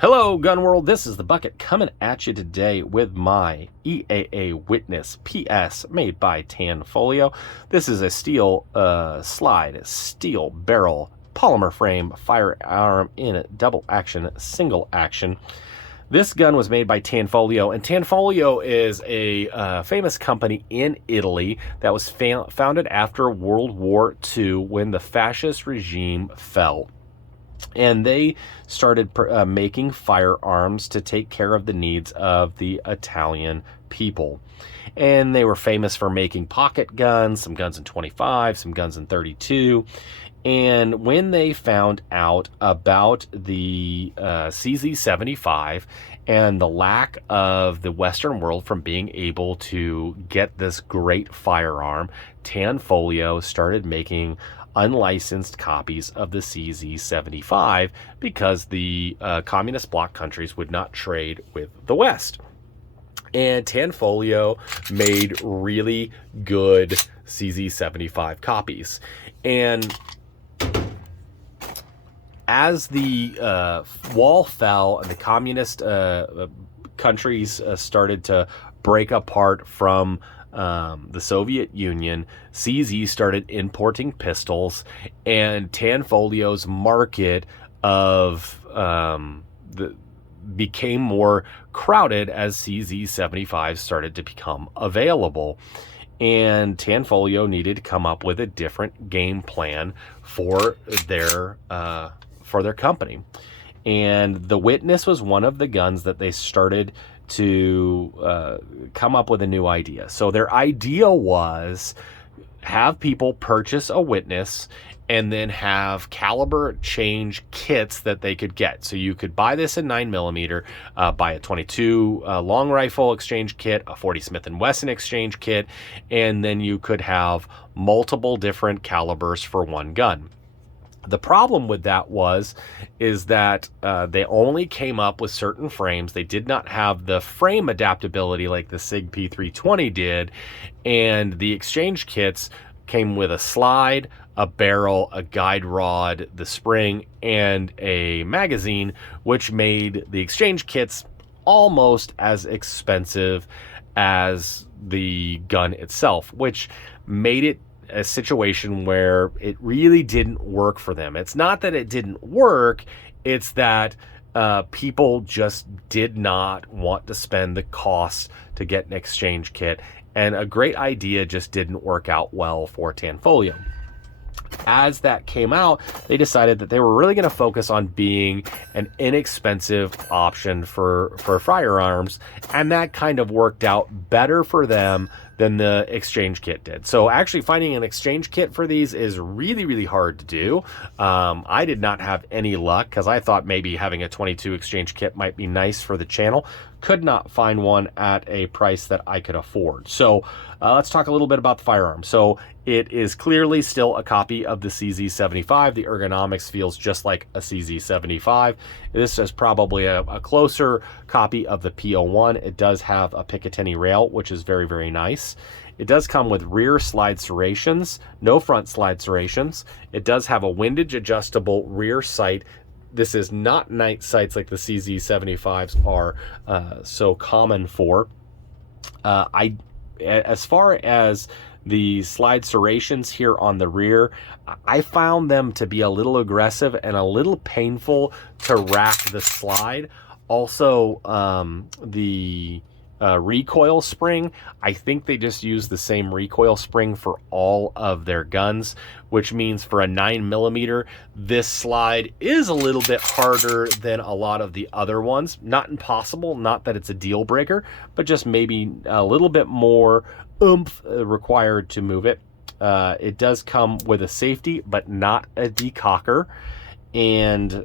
Hello, Gun World. This is the Bucket coming at you today with my EAA Witness P-S made by Tanfoglio. This is a steel slide, steel barrel, polymer frame firearm in double action, single action. This gun was made by Tanfoglio, and Tanfoglio is a famous company in Italy that was founded after World War II when the fascist regime fell. And they started making firearms to take care of the needs of the Italian people. And they were famous for making pocket guns, some guns in 25, some guns in 32. And when they found out about the CZ75 and the lack of the Western world from being able to get this great firearm, Tanfoglio started making unlicensed copies of the CZ75 because the communist bloc countries would not trade with the West. And Tanfoglio made really good CZ75 copies. And as the wall fell and the communist countries started to break apart from the Soviet Union, CZ started importing pistols, and Tanfoglio's market of became more crowded as CZ75 started to become available. And Tanfoglio needed to come up with a different game plan for their company. And the Witness was one of the guns that they started to come up with a new idea. So their idea was have people purchase a Witness and then have caliber change kits that they could get. So you could buy this in 9mm, buy a 22 long rifle exchange kit, a 40 Smith & Wesson exchange kit, and then you could have multiple different calibers for one gun. The problem with that is that they only came up with certain frames. They did not have the frame adaptability like the SIG P320 did, and the exchange kits came with a slide, a barrel, a guide rod, the spring, and a magazine, which made the exchange kits almost as expensive as the gun itself, which made it a situation where it really didn't work for them. It's not that it didn't work, it's that people just did not want to spend the cost to get an exchange kit, and a great idea just didn't work out well for Tanfoglio. As that came out, they decided that they were really going to focus on being an inexpensive option for firearms, and that kind of worked out better for them than the exchange kit did. So actually finding an exchange kit for these is really, really hard to do. I did not have any luck because I thought maybe having a 22 exchange kit might be nice for the channel. Could not find one at a price that I could afford. So let's talk a little bit about the firearm. So it is clearly still a copy of the CZ75. The ergonomics feels just like a CZ75. This is probably a closer copy of the P01. It does have a Picatinny rail, which is very, very nice. It does come with rear slide serrations, no front slide serrations. It does have a windage adjustable rear sight. This is not night sights like the CZ75s are so common for. As far as the slide serrations here on the rear, I found them to be a little aggressive and a little painful to rack the slide. Also, the recoil spring, I think they just use the same recoil spring for all of their guns, which means for a 9mm, this slide is a little bit harder than a lot of the other ones. Not impossible, not that it's a deal breaker, but just maybe a little bit more oomph required to move it. It does come with a safety, but not a decocker. And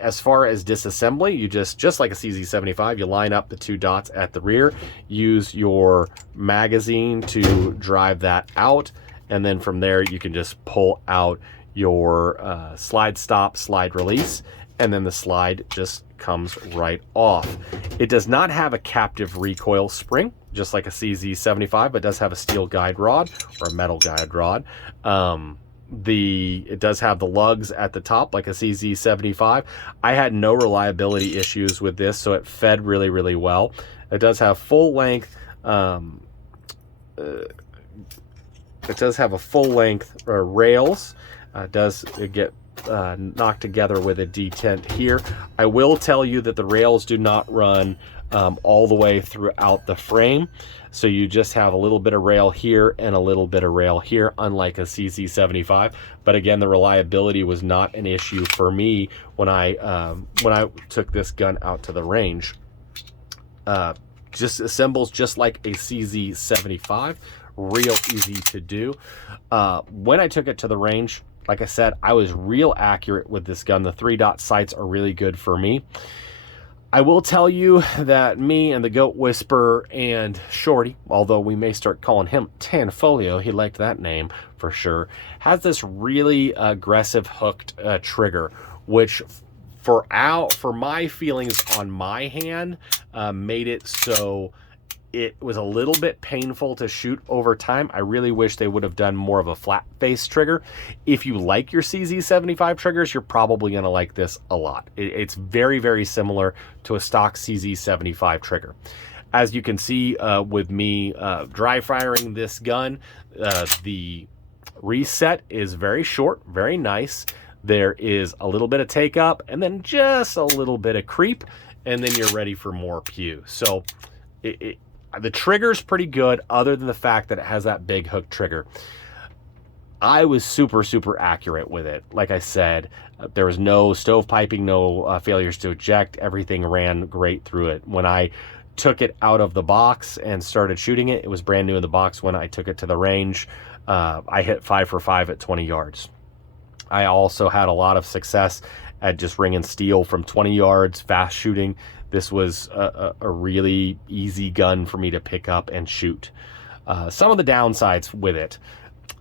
as far as disassembly, you just like a CZ75, you line up the two dots at the rear, use your magazine to drive that out, and then from there you can just pull out your slide stop, slide release, and then the slide just comes right off. It does not have a captive recoil spring, just like a CZ75, but does have a steel guide rod or a metal guide rod. It does have the lugs at the top like a CZ75. I had no reliability issues with this, so it fed really, really well. It does have full length. It does have a full length rails. Does get knocked together with a detent here. I will tell you that the rails do not run all the way throughout the frame. So you just have a little bit of rail here and a little bit of rail here, unlike a CZ75. But again, the reliability was not an issue for me when I took this gun out to the range. Just assembles just like a CZ75, real easy to do. When I took it to the range, like I said, I was real accurate with this gun. The 3-dot sights are really good for me. I will tell you that me and the Goat Whisperer and Shorty, although we may start calling him Tanfoglio, he liked that name for sure, has this really aggressive hooked trigger, which for my feelings on my hand made it so it was a little bit painful to shoot over time. I really wish they would have done more of a flat face trigger. If you like your CZ75 triggers, you're probably going to like this a lot. It's very, very similar to a stock CZ75 trigger. As you can see with me dry firing this gun, the reset is very short, very nice. There is a little bit of take up and then just a little bit of creep, and then you're ready for more pew. So the trigger's pretty good, other than the fact that it has that big hook trigger. I was super, super accurate with it. Like I said, there was no stovepiping, no failures to eject. Everything ran great through it. When I took it out of the box and started shooting it, it was brand new in the box. When I took it to the range, I hit 5 for 5 at 20 yards. I also had a lot of success at just ringing steel from 20 yards, fast shooting. This was a really easy gun for me to pick up and shoot. Some of the downsides with it.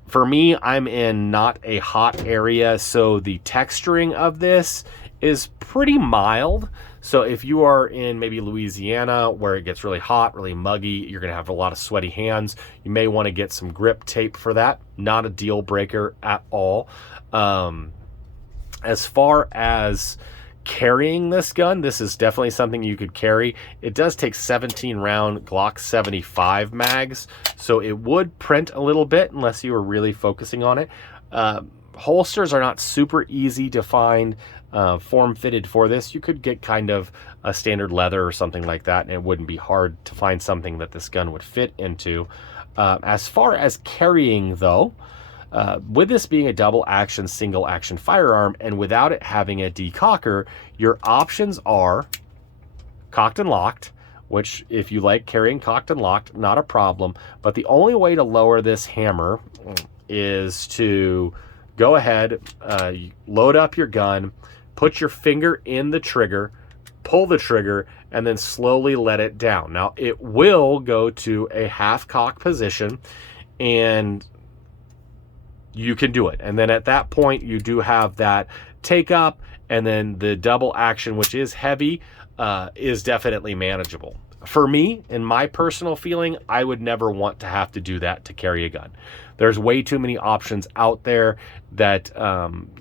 For me, I'm in not a hot area, so the texturing of this is pretty mild. So if you are in maybe Louisiana where it gets really hot, really muggy, you're going to have a lot of sweaty hands. You may want to get some grip tape for that. Not a deal breaker at all. As far as carrying this gun, this is definitely something you could carry. It does take 17 round Glock 75 mags, so it would print a little bit unless you were really focusing on it. Holsters are not super easy to find form fitted for this. You could get kind of a standard leather or something like that, and it wouldn't be hard to find something that this gun would fit into. As far as carrying though, with this being a double action, single action firearm, and without it having a decocker, your options are cocked and locked, which if you like carrying cocked and locked, not a problem. But the only way to lower this hammer is to go ahead, load up your gun, put your finger in the trigger, pull the trigger, and then slowly let it down. Now it will go to a half cock position, and you can do it. And then at that point, you do have that take up, and then the double action, which is heavy, is definitely manageable. For me, in my personal feeling, I would never want to have to do that to carry a gun. There's way too many options out there that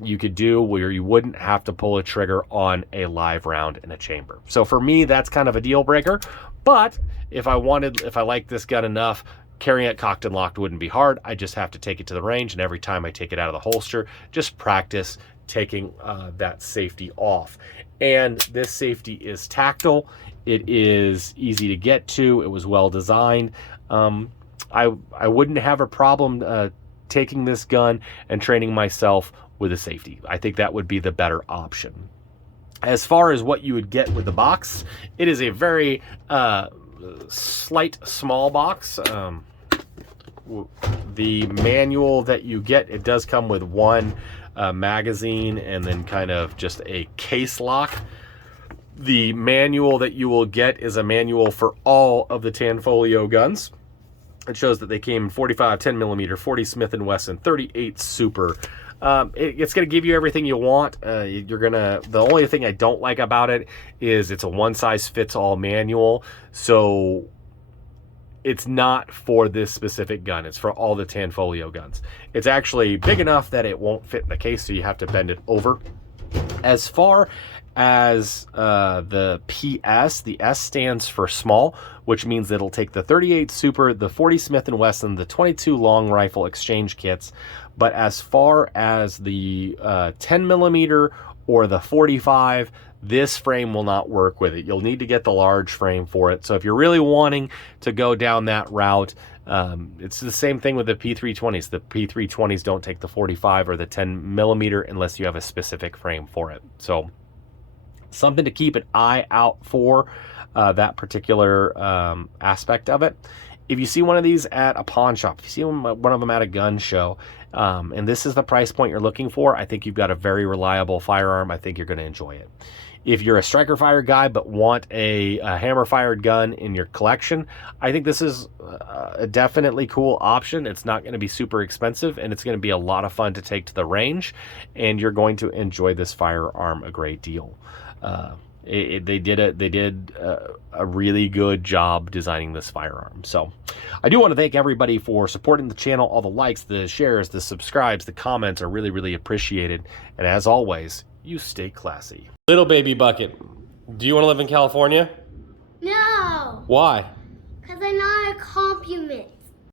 you could do where you wouldn't have to pull a trigger on a live round in a chamber. So for me, that's kind of a deal breaker. But if I like this gun enough, carrying it cocked and locked wouldn't be hard. I just have to take it to the range, and every time I take it out of the holster, just practice taking that safety off. And this safety is tactile. It is easy to get to. It was well designed. I wouldn't have a problem taking this gun and training myself with a safety. I think that would be the better option. As far as what you would get with the box, it is a very slight small box. The manual that you get, it does come with one magazine and then kind of just a case lock. The manual that you will get is a manual for all of the Tanfoglio guns. It shows that they came in 45, 10 millimeter, 40 Smith & Wesson, 38 Super. It's going to give you everything you want. The only thing I don't like about it is it's a one-size-fits-all manual. So it's not for this specific gun. It's for all the Tanfoglio guns. It's actually big enough that it won't fit in the case, so you have to bend it over. As far as the P-S, the S stands for small, which means it'll take the 38 Super, the 40 Smith & Wesson, the 22 long rifle exchange kits. But as far as the 10 millimeter or the 45, this frame will not work with it. You'll need to get the large frame for it. So if you're really wanting to go down that route, it's the same thing with the P320s. The P320s don't take the 45 or the 10 millimeter unless you have a specific frame for it. So something to keep an eye out for, that particular aspect of it. If you see one of these at a pawn shop, if you see one of them at a gun show, and this is the price point you're looking for, I think you've got a very reliable firearm. I think you're going to enjoy it. If you're a striker fire guy but want a hammer fired gun in your collection, I think this is a definitely cool option. It's not going to be super expensive, and it's going to be a lot of fun to take to the range, and you're going to enjoy this firearm a great deal. They did a really good job designing this firearm. So I do want to thank everybody for supporting the channel. All the likes, the shares, the subscribes, the comments are really, really appreciated. And as always, you stay classy. Little baby bucket, do you want to live in California? No. Why? Because I'm not a compliment.